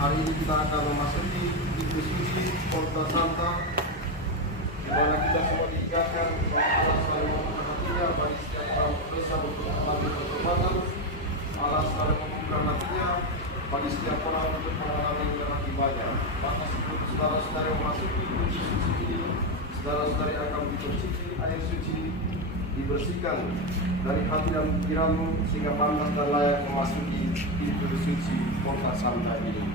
Hari ini kita akan memasuki pintu suci Kota Santa, di mana kita semua diingatkan bahwa Allah selalu memperhatinya bagi setiap orang berdosa untuk mengambil pertobatan. Allah selalu membuka hatinya bagi setiap orang untuk mengalami dengan ibadah. Maka sebelum saudara-saudari memasuki pintu suci ini, saudara-saudari akan dicuci air suci, dibersihkan dari hati dan pikiranmu sehingga pantas dan layak memasuki pintu suci Kota Santa ini.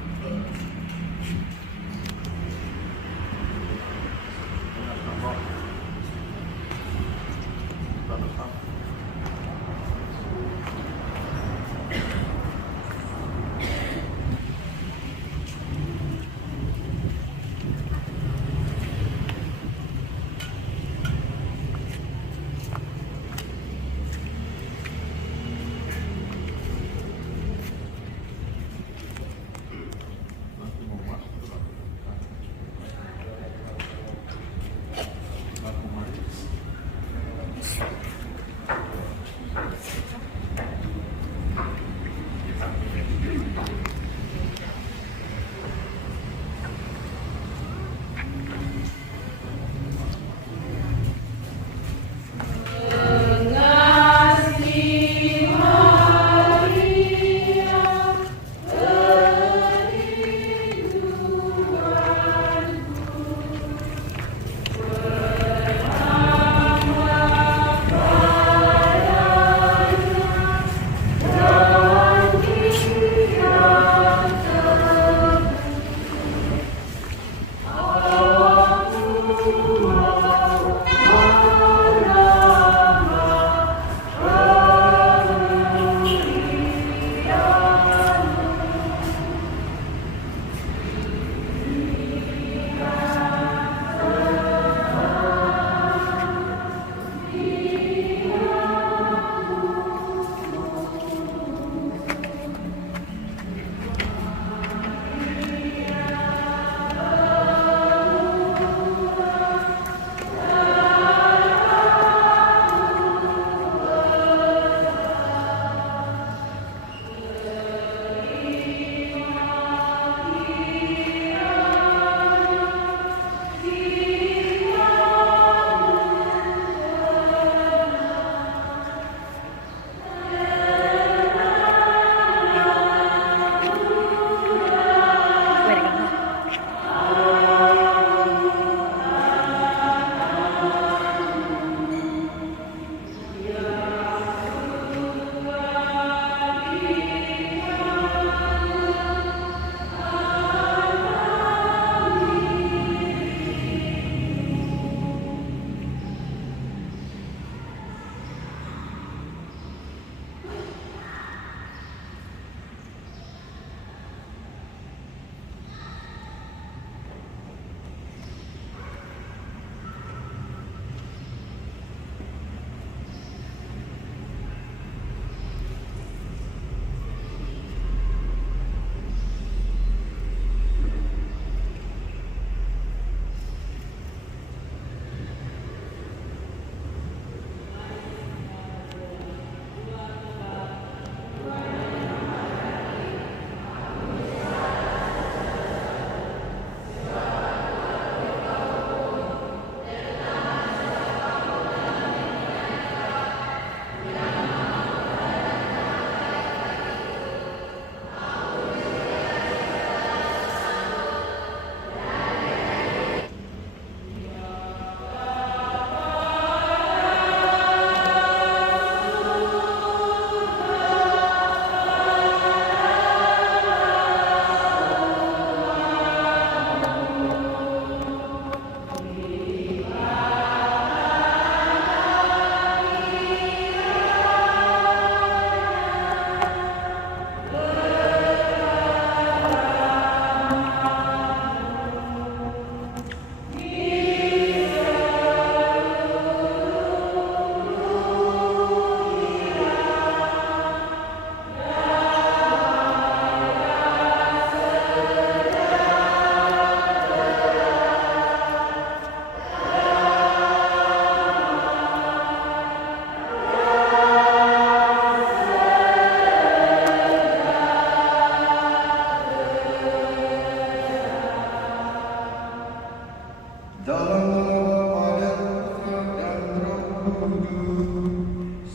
Dalam nama Bapa dan Putra dan Roh Kudus.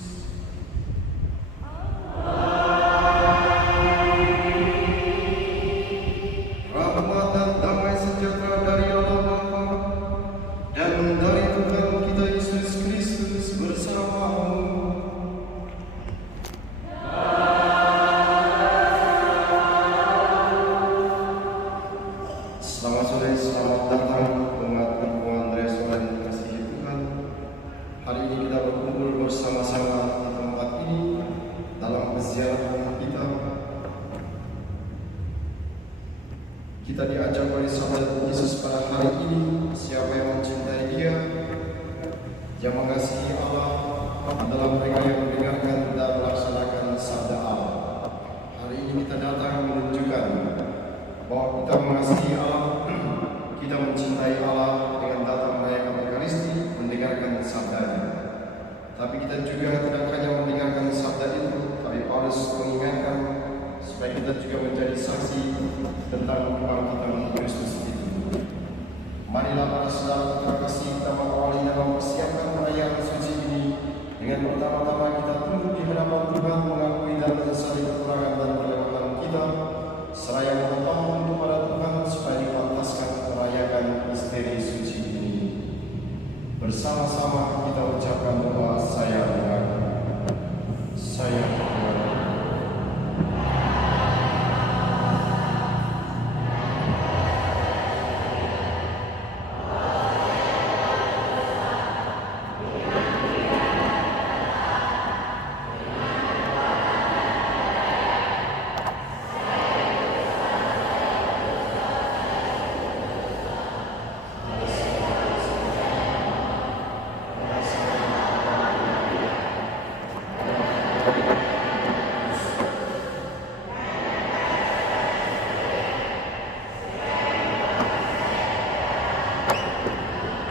Rahmat dan damai sejahtera dari Allah Bapa dan dari Tuhan kita Yesus Kristus bersamamu. Selamat sore, selamat datang umat Ibu Andreas yang dikasihi Tuhan. Hari ini kita berkumpul bersama-sama di tempat ini dalam peziarahan kita. Kita diajar oleh Sabda Yesus pada hari ini, siapa yang mencintai Dia, yang mengasihi Allah adalah mereka yang mendengarkan dan melaksanakan sabda Allah. Hari ini kita datang menunjukkan bahwa kita mengasihi Allah, kita mencintai Allah dengan datang merayakan Ekaristi, mendengarkan sabda-Nya. Tapi kita juga tidak hanya mendengarkan sabda itu, tapi Paulus mengingatkan supaya kita juga menjadi saksi tentang kebangkitan Kristus itu. Marilah para saudara terkasih, kita mengawali dan mempersiapkan perayaan suci ini dengan pertama-tama kita tunduk di hadapan Tuhan, mengakui dan menyesali kekurangan dan kelemahan kita, seraya memohon kepada Tuhan supaya dipantaskan merayakan misteri suci ini. Bersama-sama kita ucapkan doa saya mengaku. Saya mengaku.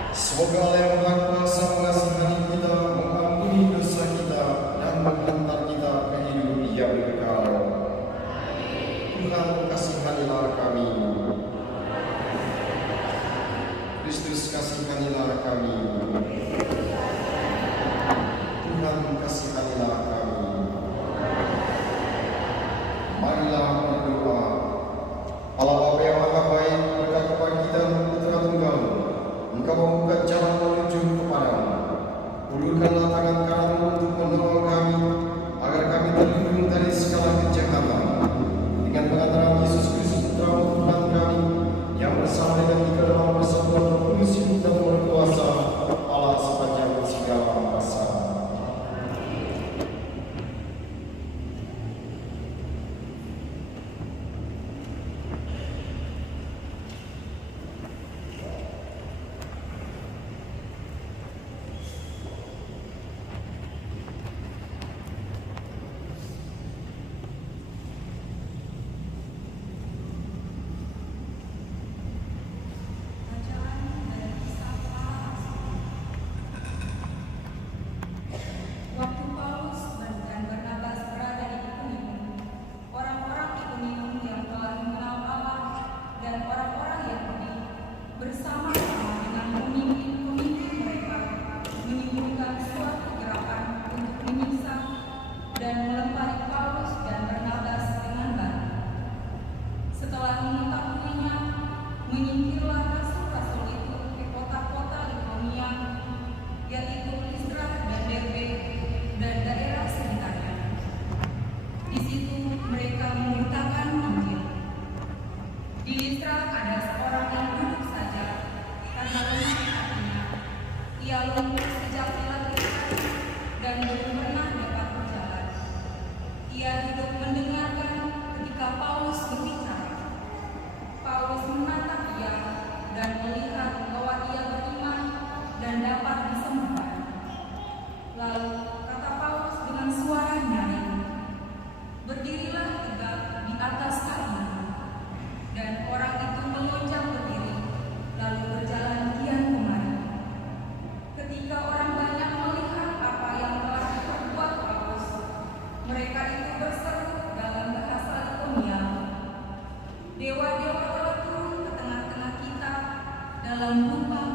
Semoga Allah yang Maha Kuasa mengasihani kita, mengampuni dosa kita, dan menghantar kita ke hidup yang kekal. Tuhan kasihanilah kami. Kristus kasihanilah kami. Tuhan kasihanilah kami. Marilah berdoa. Allah Bapa yang Maha Baik, berkat kebangkitan Putra Tunggal, Engkau membuka jalan menuju kepadamu. Ulurkanlah tangan kananmu untuk menolong kami, agar kami terlindung dari segala kejahatan. Dengan pengantaran Yesus Kristus Putra Tuhan kami, yang bersama dengan kita dalam persatuan Roh Kudus dan berkuasa Allah sepanjang segala masa.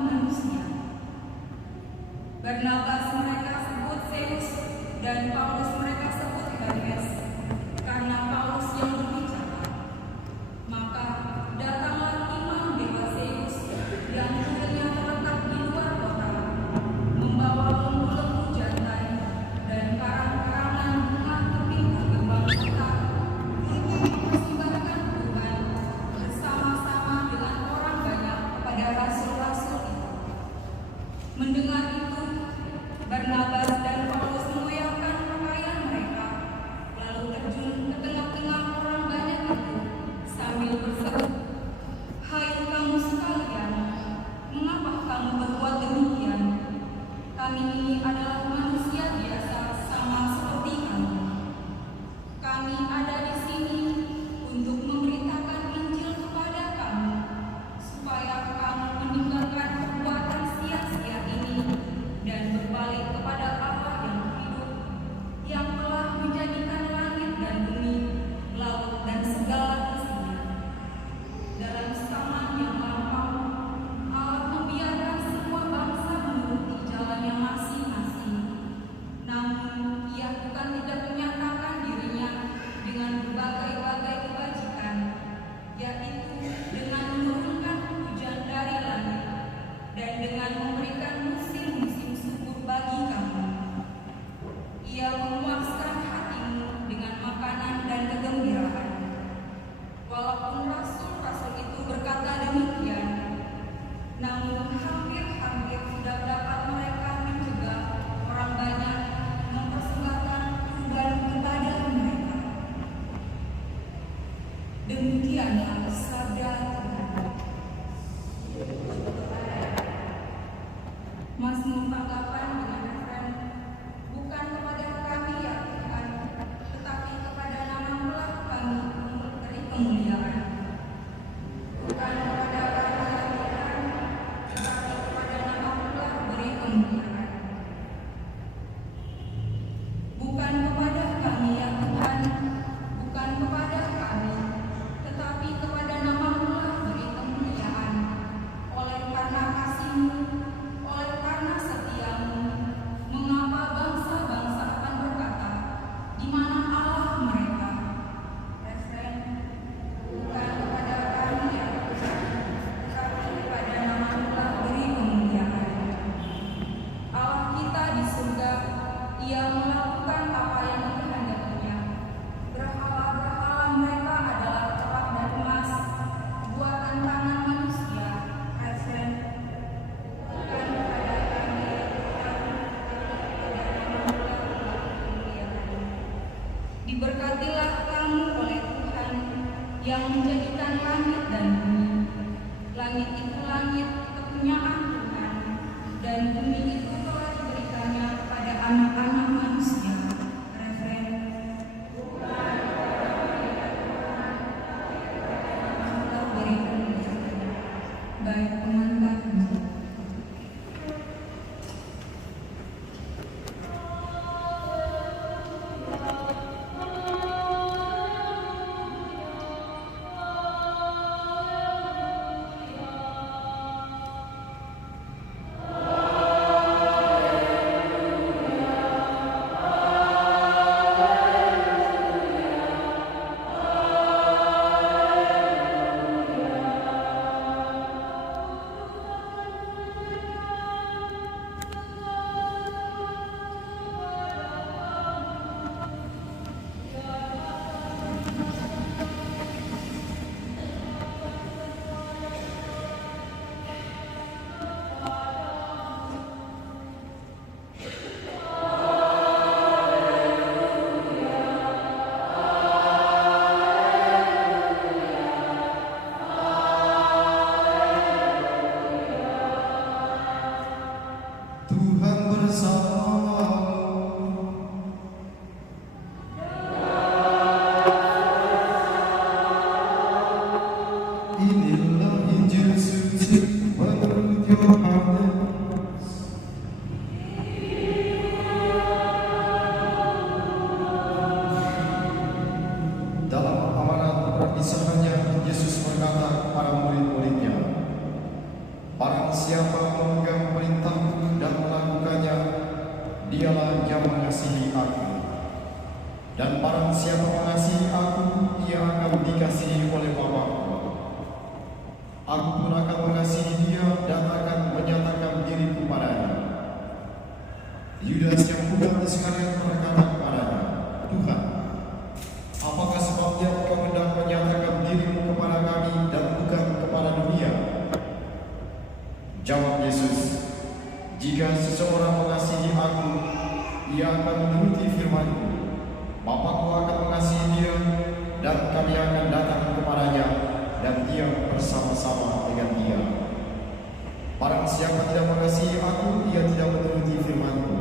manusia. Barnabas mereka sebut Zeus dan Paulus mereka sebut Hermes, karena Paulus yang berbicara. Maka datanglah imam dewa Zeus yang kuilnya terletak di luar kota, membawa lembu-lembu jantan dan karang-karangan bunga ke pintu gerbang kota untuk mempersembahkan Tuhan bersama-sama dengan orang banyak kepada rasul-rasul itu. Mendengar itu, Barnabas dan Paulus mengoyakkan pakaian mereka, lalu terjun ke tengah-tengah orang banyak itu sambil berseru, "Hai kamu sekalian, mengapa kamu berbuat demikian? Kami ini adalah manusia biasa sama seperti kamu. Kami ada di sini untuk memberitakan Injil kepada kamu, supaya kamu meninggalkan perbuatan sia-sia ini dan berbalik kepada Allah yang hidup, yang telah menjadikan langit dan bumi, laut dan segala isinya. Dalam zaman yang lampau, Allah membiarkan semua bangsa menuruti jalannya masing-masing. Namun, Ia bukan tidak menyatakan dirinya dengan berbagai-bagai kebajikan, yaitu dengan menurunkan hujan dari langit dan dengan memberikan musim-musim subur bagi kamu. Ia memuaskan hatimu dengan makanan dan kegembiraan." Walaupun rasul-rasul itu berkata demikian, namun hampir-hampir tidak dapat mereka mencegah orang banyak mempersembahkan kurban kepada mereka. Demikianlah sabda Tuhan. Mazmur tanggapan dengan refren, "Bukan kepada kami ya Tuhan, tetapi kepada nama-Mu lah kami memberi kemuliaan. Bukan kepada kami ya Tuhan, tetapi kepada nama-Mu lah beri kemuliaan. Bukan kepada kami ya Tuhan, bukan kepada kami, tetapi kepada nama-Mu lah beri kemuliaan. Oleh karena kasih-Mu, oleh karena setia-Mu, mengapa bangsa-bangsa akan berkata, di mana Allah mereka?" Refren, "Bukan kepada kami ya Tuhan, tetapi kepada nama-Mu lah beri kemuliaan." Allah kita di surga, Ia melakukan apa yang dikehendakinya. Berhala-berhala mereka adalah perak dan emas, buatan tangan manusia. Refren, "Bukan kepada kami ya Tuhan, tetapi kepada nama-Mu lah beri kemuliaan." Diberkatilah kamu oleh Tuhan yang menjadikan langit dan bumi. Langit itu langit kepunyaan Tuhan, dan bumi itu telah diberikannya kepada anak-anak manusia. Refren, "Bukan kepada kami ya Tuhan, tetapi kepada nama-Mu lah beri kemuliaan." Baik pengantar Injil. Haleluya. memegang perintahku dan melakukannya, dialah yang mengasihi aku. Dan barang siapa mengasihi aku, ia akan dikasihi oleh Bapa-Ku. Aku pun akan mengasihi dia dan akan menyatakan diriku padanya. Yudas yang bukan Iskariot berkata kepadanya, Tuhan, apakah sebabnya Engkau hendak menyatakan dirimu kepada kami dan bukan kepada dunia? Jawab Yesus, jika seseorang mengasihi aku, ia akan menuruti firman-Ku. Bapa-Ku akan mengasihi dia, dan kami akan datang kepadanya, dan dia bersama-sama dengan dia. Barang siapa tidak mengasihi aku, ia tidak menuruti firman-Ku.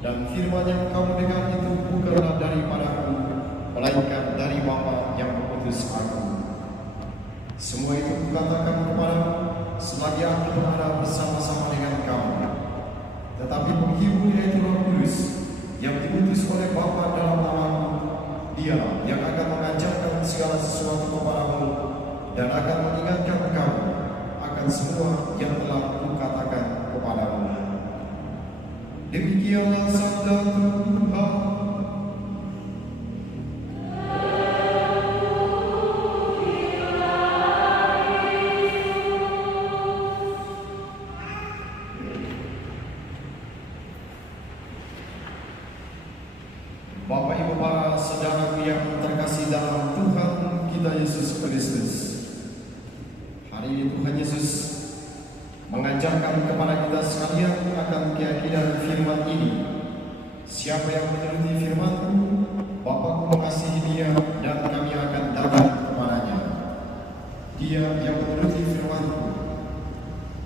Dan firman yang kamu dengar itu bukanlah daripadaku, melainkan dari Bapa yang mengutus aku. Semua itu kukatakan kepadamu selagi aku berada bersama-sama dengan kamu. Tetapi penghibur, yaitu Roh Kudus, yang diutus oleh Bapa dalam namaku, Dia yang akan mengajarkan segala sesuatu kepadamu dan akan mengingatkan kamu akan semua yang telah kukatakan kepadamu. Demikianlah sabda Tuhan. Bapak Ibu para saudaraku yang terkasih dalam Tuhan kita Yesus Kristus, hari ini Tuhan Yesus mengajarkan kepada kita sekalian akan keyakinan firman ini. Siapa yang menuruti firman-Ku, Bapa-Ku mengasihi dia dan kami akan datang kepadanya. Dia yang menuruti firman-Ku,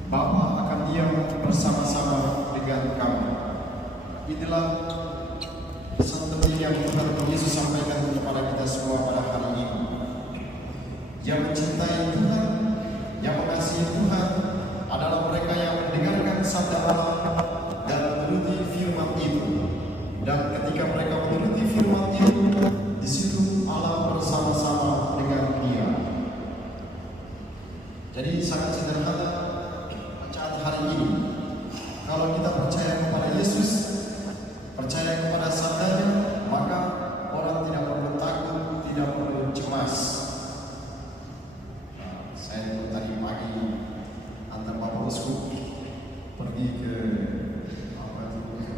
Bapa akan diam bersama-sama dengan kami. Inilah satu yang Tuhan Yesus sampaikan kepada kita semua pada hari ini. Yang mencintai Tuhan, yang mengasihi Tuhan adalah mereka yang mendengarkan sabda Allah dan menuruti firman itu. Dan ketika mereka menuruti firman itu, di situ Allah bersama-sama dengan dia. Jadi sangat sederhana bacaan hari ini. Kalau kita percaya kepada Yesus, percaya kepada sabdanya, maka orang tidak perlu takut, tidak perlu cemas. Saya tadi pagi antar Bapak Uskup pergi ke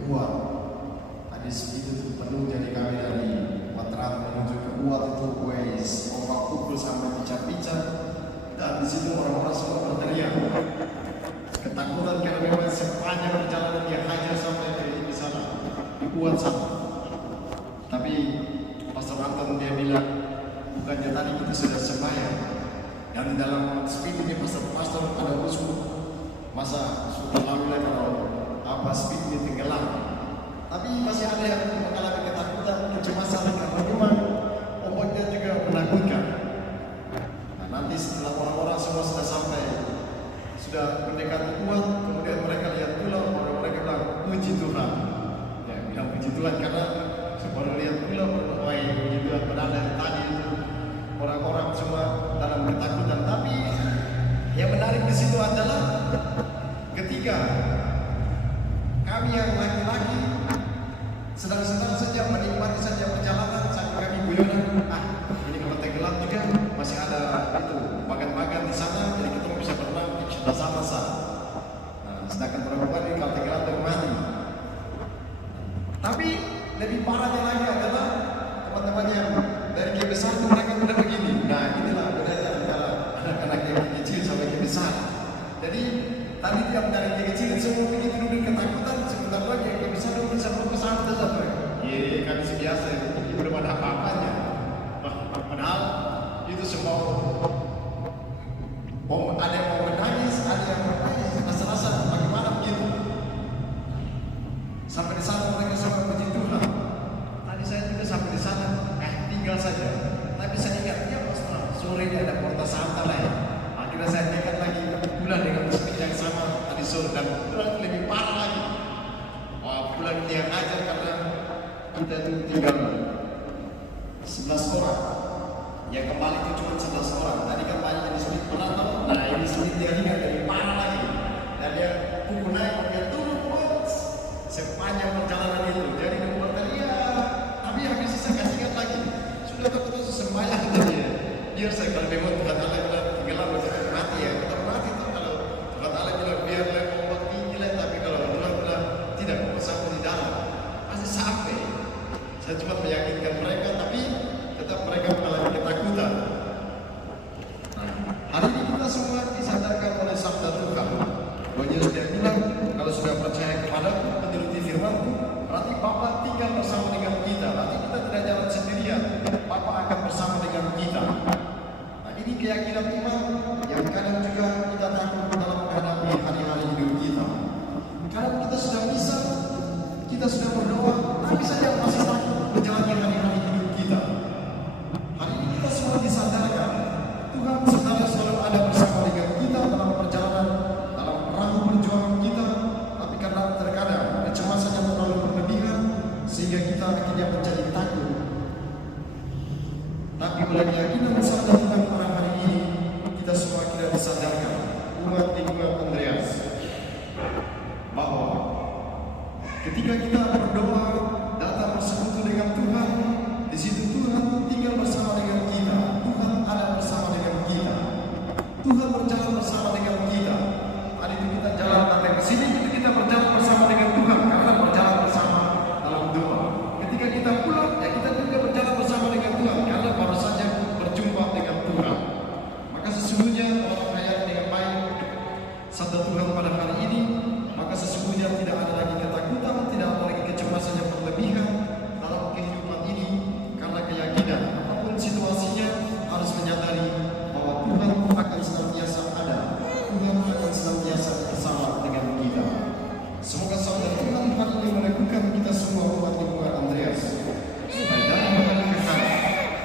Uat. Habis itu penuh, jadi kami dari Matraman menuju ke Uat itu wes ombak pukul sampai picat-picat, dan di situ orang-orang semua berteriak ketakutan karena memang sepanjang perjalanan dia hajar sampai ke sana di Uat sana. Tapi Pastor Anton dia bilang, bukannya tadi kita sudah sembahyang dan di dalam speed ini pastor ada uskup, masa sudah lama kalau apa speed ini tenggelam. Tapi masih ada yang mengalami ketakutan, kecemasan karena memang ombaknya juga menakutkan. Nah, nanti setelah orang-orang semua sudah sampai, sudah mendekati Uat, kemudian mereka lihat pulau, mereka bilang puji Tuhan. Ya, bilang puji Tuhan karena baru lihat pulau, berdoa puji Tuhan. Padahal dari tadi itu orang-orang semua dalam ketakutan. Tapi yang menarik di situ adalah ketika kami yang laki-laki sedang-sedang saja menikmati saja perjalanan sampai kami guyonan, ini kalau tenggelam juga masih ada itu bagan-bagan di sana, jadi kita bisa berenang bersama-sama. Nah, sedangkan perempuan ini kalau tenggelam dan mati. Tapi lebih parahnya lagi adalah teman-teman yang dari KP1 mereka udah begini. Nah, inilah bedanya antara anak-anak yang kecil sampai yang besar. Jadi tadi tiap dari yang kecil semua begitu duduk ketakutan, sebentar lagi yang besar duduk bisa pesawat saja. Iya, kami biasa itu belum ada apa-apanya. Padahal itu semua ada yang mau menangis, ada yang menangis, rasa-rasa bagaimana begitu. Sampai di sana mereka sampai puji Tuhan. Tadi saya juga sampai di sana, tinggal saja. Tapi saya ingat, ya Pastor, sore ini ada Porta Santa lah ya. Akhirnya saya ingat lagi pulang dengan speed yang sama tadi sore, dan pulang lebih parah lagi. Pulang dia ajar karena kita itu tinggal 11 orang. Yang kembali itu cuma 11 orang. Tadi kan banyak di sini penonton. Nah, ini sini dia ingat lebih parah lagi. dan dia pukul naik, dia turun bos sepanjang perjalanan itu. Jadi dia berteriak, tapi habis saya kasih ingat lagi, sudah betul sembahyang tadi ya. Biar saya kalau memang Tuhan Allah bilang tenggelam saya mati ya, kita mati tuh kalau Tuhan Allah bilang biar ombak tinggi lah, tapi kalau Tuhan bilang tidak mau sampai di dalam pasti sampai. Saya cuma meyakinkan mereka, tapi tetap mereka mengalami ketakutan. Nah, hari ini kita semua disadarkan oleh sabda Tuhan. Bahwa Yesus dia bilang, kalau sudah percaya kepada menuruti firman-Ku, berarti Bapa tinggal bersama dengan kita. Berarti kita tidak jalan sendirian. Bapa akan bersama dengan kita. Nah, ini keyakinan iman yang kadang juga kita takut dalam menghadapi hari-hari hidup kita. Kadang kita sudah bisa, kita sudah berdoa, tapi saja masih takut menjalani hari-hari hidup kita. Hari ini kita semua disadarkan, Tuhan sebenarnya selalu ada bersama dengan kita dalam perjalanan, dalam perahu perjuangan kita. Tapi karena terkadang kecemasan yang terlalu berlebihan, sehingga kita akhirnya menjadi takut. Tapi oleh keyakinan sabda Tuhan pada hari ini, kita semua kira disadarkan, umat Andreas, bahwa ketika kita berdoa, datang bersekutu dengan Tuhan, di situ Tuhan tinggal bersama dengan kita. Tuhan ada bersama dengan kita. Tuhan berjalan bersama dengan kita. Tadi itu kita jalan sampai ke sini, itu kita berjalan bersama dengan Tuhan karena berjalan bersama dalam doa. Ketika kita pulang, ya kita juga berjalan bersama dengan Tuhan karena baru saja berjumpa dengan Tuhan. Maka sesungguhnya orang hayat dengan baik sabda Tuhan pada hari ini, maka sesungguhnya tidak ada lagi ketakutan, tidak ada lagi kecemasan yang berlebihan dalam kehidupan ini, karena keyakinan apapun situasinya harus menyadari bahwa Tuhan akan senantiasa ada, Tuhan akan senantiasa bersama dengan kita. Semoga sabda Tuhan hari ini meneguhkan kita semua umat lingkungan Andreas, supaya dari hari ke hari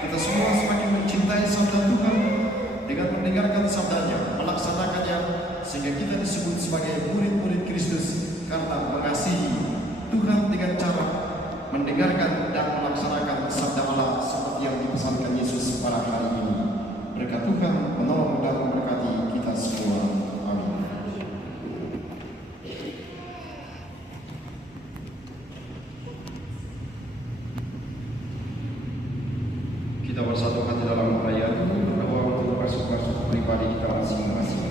kita semua semakin mencintai sabda Tuhan dengan mendengarkan sabdanya, melaksanakannya, sehingga kita disebut sebagai murid-murid Kristus karena mengasihi Tuhan dengan cara mendengarkan dan melaksanakan sabda Allah seperti yang dipesankan Yesus pada hari ini. Berkat Tuhan menolong dan memberkati kita semua. Amin. Kita bersatu hati dalam perayaan ini, berdoa untuk masuk-masuk pribadi kita masing-masing.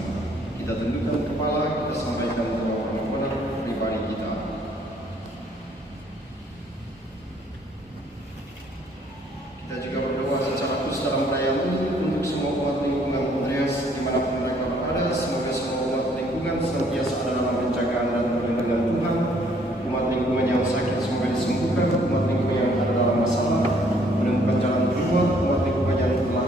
Kita tundukkan kepala, kita sampaikan doa permohonan pribadi kita. Kita juga berdoa secara khusus dalam perayaan ini untuk semua umat lingkungan Andreas dimanapun mereka berada. Semoga semua umat lingkungan senantiasa ada dalam penjagaan dan perlindungan Tuhan. Umat lingkungan yang sakit semoga disembuhkan. Umat lingkungan yang ada dalam masalah menemukan jalan keluar. Umat lingkungan yang telah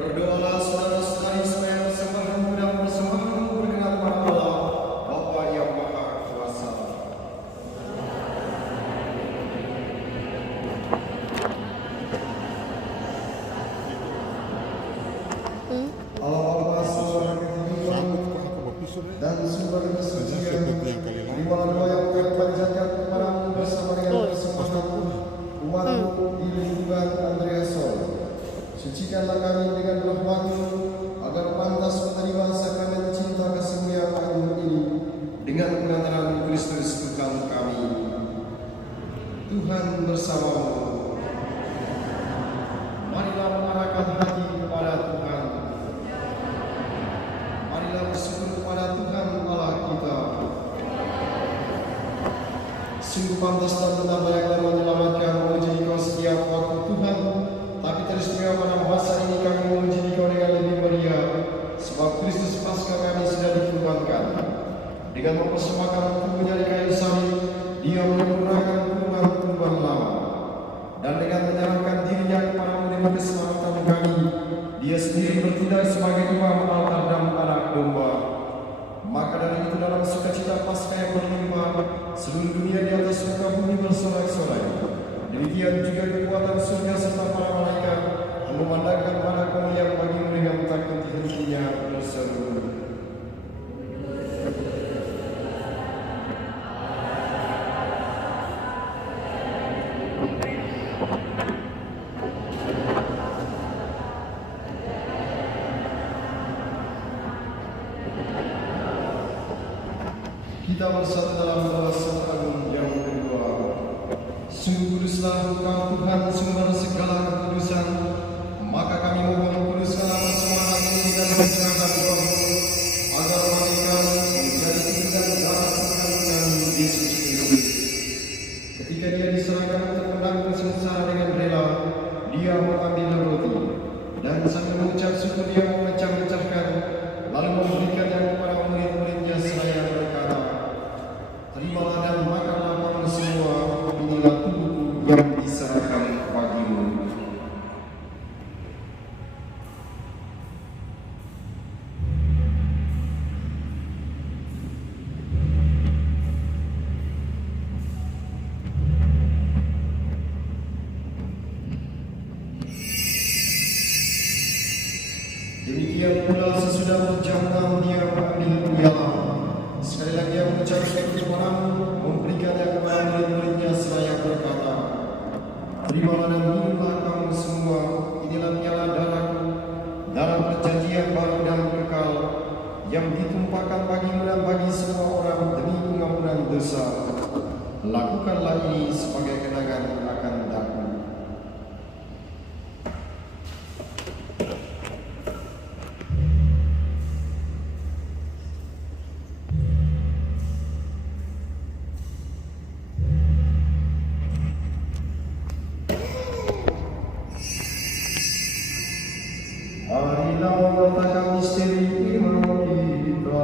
Berdoalah saudara-saudari supaya persembahanmu dan persembahanmu berkenan pada Allah, Bapa yang Maha Kuasa. Allah Bapa Saudara kehidupan dan sumber kesucian, terimalah doa yang kami panjatkan kepadamu bersama dengan persembahan umatmu di lingkungan Andreas Sol. Sucikanlah kami dengan rahmat-Mu agar pantas menerima sakramen cinta kasih yang agung ini dengan pengantaran Kristus Tuhan kami. Tuhan bersamamu. Marilah mengarahkan hati kepada Tuhan. Marilah bersyukur kepada Tuhan Allah kita. Sungguh pantas dan benar Bapa menyelamatkan memuji Kau setiap waktu Tuhan. Tapi teristimewa pada masa ini kami memuji Kau dengan lebih meriah, sebab Kristus Paskah kami sudah dikurbankan. Dengan mempersembahkan tubuhnya di kayu salib, Dia menyempurnakan kurban lama. Dan dengan menyerahkan dirinya kepadamu demi keselamatan kami, Dia sendiri bertindak sebagai imam altar dan anak domba. Maka dari itu dalam sukacita Paskah yang berlimpah, seluruh dunia di atas muka bumi bersorak-sorai. Demikian juga kekuatan surga serta para malaikat memandangkan pada kemuliaan bagimu dengan takut hentinya berseru. Kita bersatu dalam doa agung yang kedua. Sungguh kuduslah Engkau Tuhan sumber segala kekudusan, maka kami mohon kuduskanlah persembahan ini dan pencerahan Roh-Mu, agar mereka menjadi tubuh dan darah Tuhan kami Yesus Kristus. Ketika Dia diserahkan untuk menanggung sengsara dengan rela, Dia mengambil roti dan sambil mengucap syukur Dia memecah-mecahkan, lalu memberikannya kepada murid-muridnya seraya berkata, "Terimalah dan makanlah kamu semua, inilah tubuhku yang diserahkan bagimu." Demikian pula sesudah berjam 6 Dia mengambil piala. Sekali lagi Dia mengucap syukur kepadamu, memberikannya kepada murid-muridnya seraya berkata, "Terimalah dan minumlah kamu semua, inilah piala darahku, darah perjanjian baru dan kekal, yang ditumpahkan bagimu dan bagi semua orang demi pengampunan dosa. Lakukanlah ini sebagai kenangan akan daku." Marilah meletakkan misteri iman kita.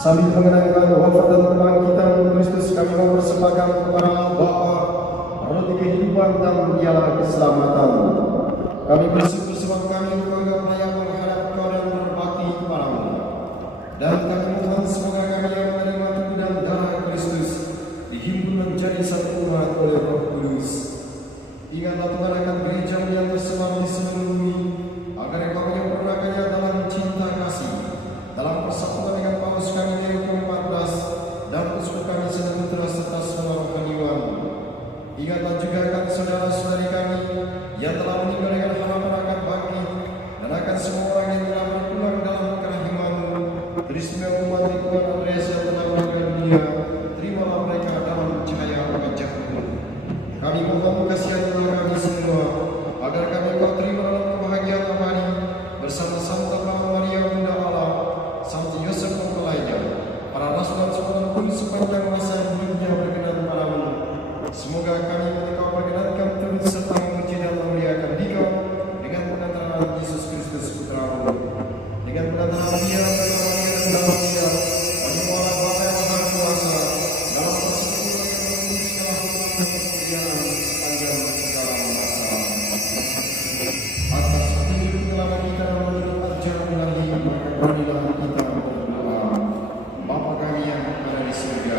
Sambil mengenangkan wafat dan kebangkitan Kristus, kami mempersembahkan kepada Allah Bapa roti kehidupan dan dialah keselamatan. Kami bersyukur sebab kami menganggap layak menghadap Kau dan berbakti kepadamu. Dan kami mohon semoga kami yang menerima tubuh dan darah Kristus dihimpun menjadi satu umat oleh Roh Kudus. Ingatlah Tuhan akan gereja yang tersebar di seluruh bumi, agar Engkau menyempurnakannya dalam cinta kasih, dalam persatuan dengan Paus kami Leo ke-14 dan uskup kami Seneputra serta semua rohaniwan. Ingatlah juga akan saudara-saudari kami yang telah meninggal dengan harapan akan bangkit, dan akan semua orang yang telah berpulang dalam kerahiman-Mu. Teristimewa umat lingkungan Andreas yang telah meninggal dunia, terimalah mereka dalam cahaya wajah-Mu. Kami mohon kasihanilah kami semua, agar kami Kau terima dalam kebahagiaan abadi bersama Santa Maria Bunda Allah, Santo Yosef Marilah kita berdoa. Bapa kami yang ada di surga,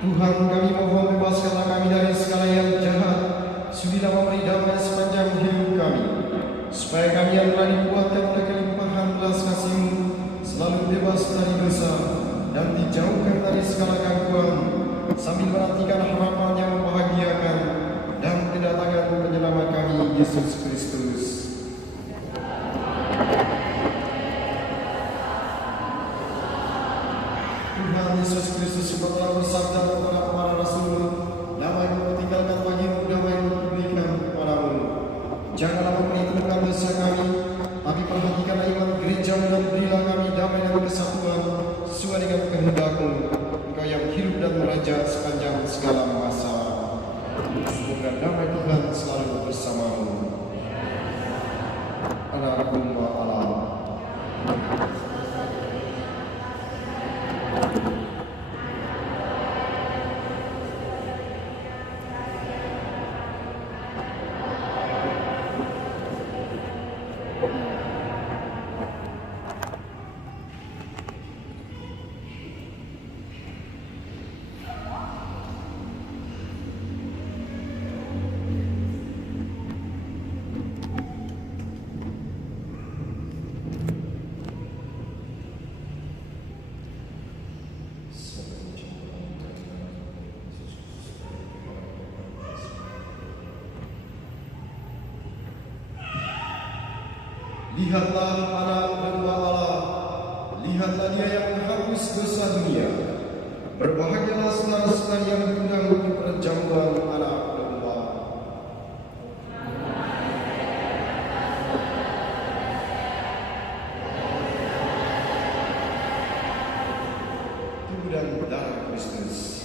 Tuhan, kami mohon bebaskanlah kami dari segala yang jahat. Sudilah memberi damai sepanjang hidup kami, supaya kami yang telah dikuatkan oleh kelimpahan belas kasih-Mu selalu bebas dari dosa dan dijauhkan dari segala gangguan, sambil menantikan harapan yang membahagiakan dan kedatangan penyelamat kami, Yesus Kristus. Tuhan Yesus Kristus juga telah bersabda kepada para rasul, damai Ku tinggalkan bagimu, damai Ku berikan kepadamu. Janganlah memperhitungkan dosa kami, tapi perhatikanlah iman gereja dan berilah kami damai dan kesatuan sesuai dengan kehendak-Mu, Engkau yang hidup dan meraja sepanjang segala masa. Semoga damai Tuhan selalu bersamamu. Allahumma Allah. Lihatlah anak domba Allah, lihatlah Dia yang menghapus dosa dunia. Berbahagialah saudara-saudara yang diundang di perjamuan anak domba. Tubuh dan darah Kristus.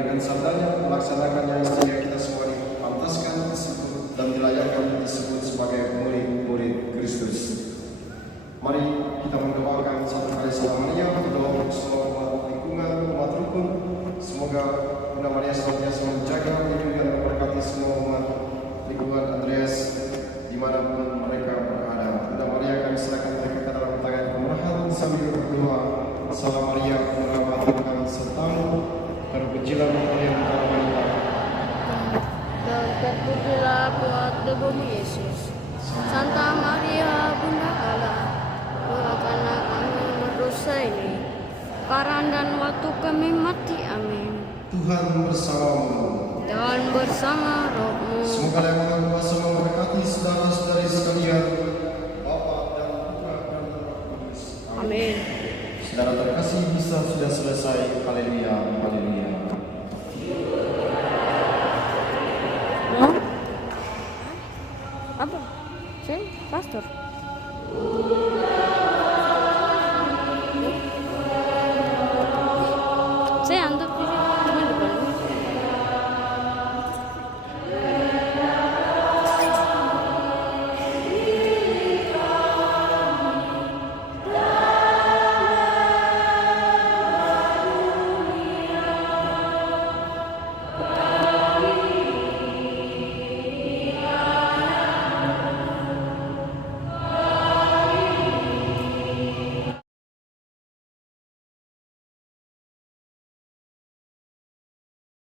dengan sabdanya melaksanakannya sehingga kita semua dipantaskan disebut dan dilayakkan disebut sebagai murid-murid Kristus. Mari kita mendoakan satu kali salam Maria, berdoa untuk semua umat lingkungan, umat rukun. Semoga Bunda Maria senantiasa menjaga, melindungi dan memberkati semua umat lingkungan Andreas dimanapun mereka berada. Bunda Maria kami serahkan mereka ke dalam tangan kemurahan sambil berdoa. Salam Maria, penuh rahmat Tuhan sertamu, terpujilah engkau yang antara wanita, dan terpujilah buat tubuhmu Yesus. Santa Maria, Bunda Allah, doakanlah kami berdosa ini, sekarang dan waktu kami mati. Amin. Tuhan bersamamu. Dan bersama rohmu. Semoga Yang Maha Kuasa memberkati saudara-saudari sekalian, Bapa dan Putra dan Roh Kudus. Amin. Saudara terkasih, bisa sudah selesai. Haleluya.